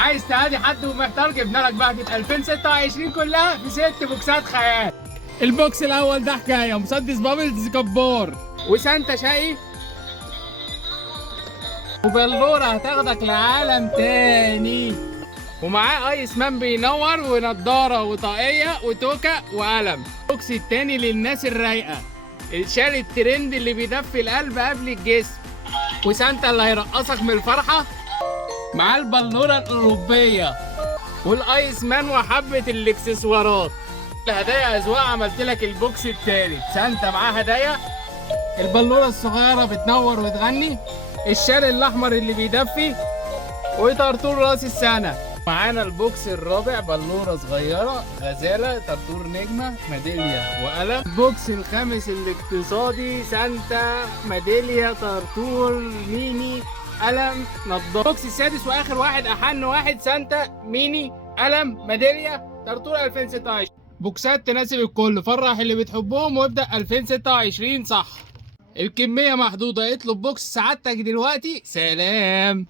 عايز تهادي حد ومحتار، جبنا لك بهجة 2026 كلها في 6 بوكسات خيال. البوكس الاول ده حكايه، مسدس بابلز جبار، وسانتا شقي، وبلورة هتاخدك لعالم تاني، ومعاه ايس مان بينور، ونضاره وطاقيه وتوكه وقلم. البوكس التاني للناس الرايقه، شال الترند اللي بيدفي القلب قبل الجسم، وسانتا اللي هيرقصك من الفرحه، معاه البلوره الاوروبيه والايس مان وحبه الاكسسوارات. الهدايا اذواق، عملت لك البوكس التالت، سانتا معاه هدايا، البلوره الصغيره بتنور وتغني، الشال الاحمر اللي بيدفي، وطرطور راس السنه. معانا البوكس الرابع، بلوره صغيره، غزاله، طرطور نجمه، ميداليه وقلم. البوكس الخامس الاقتصادي، سانتا، ميداليه، طرطور، ميني، قلم، نضاره. البوكس السادس واخر واحد، احن واحد، سانتا، ميني، قلم، ميداليه، طرطور 2026. بوكسات تناسب الكل، فرح اللي بتحبهم وابدأ 2026 صح. الكمية محدودة، اطلب بوكس سعادتك دلوقتي. سلام.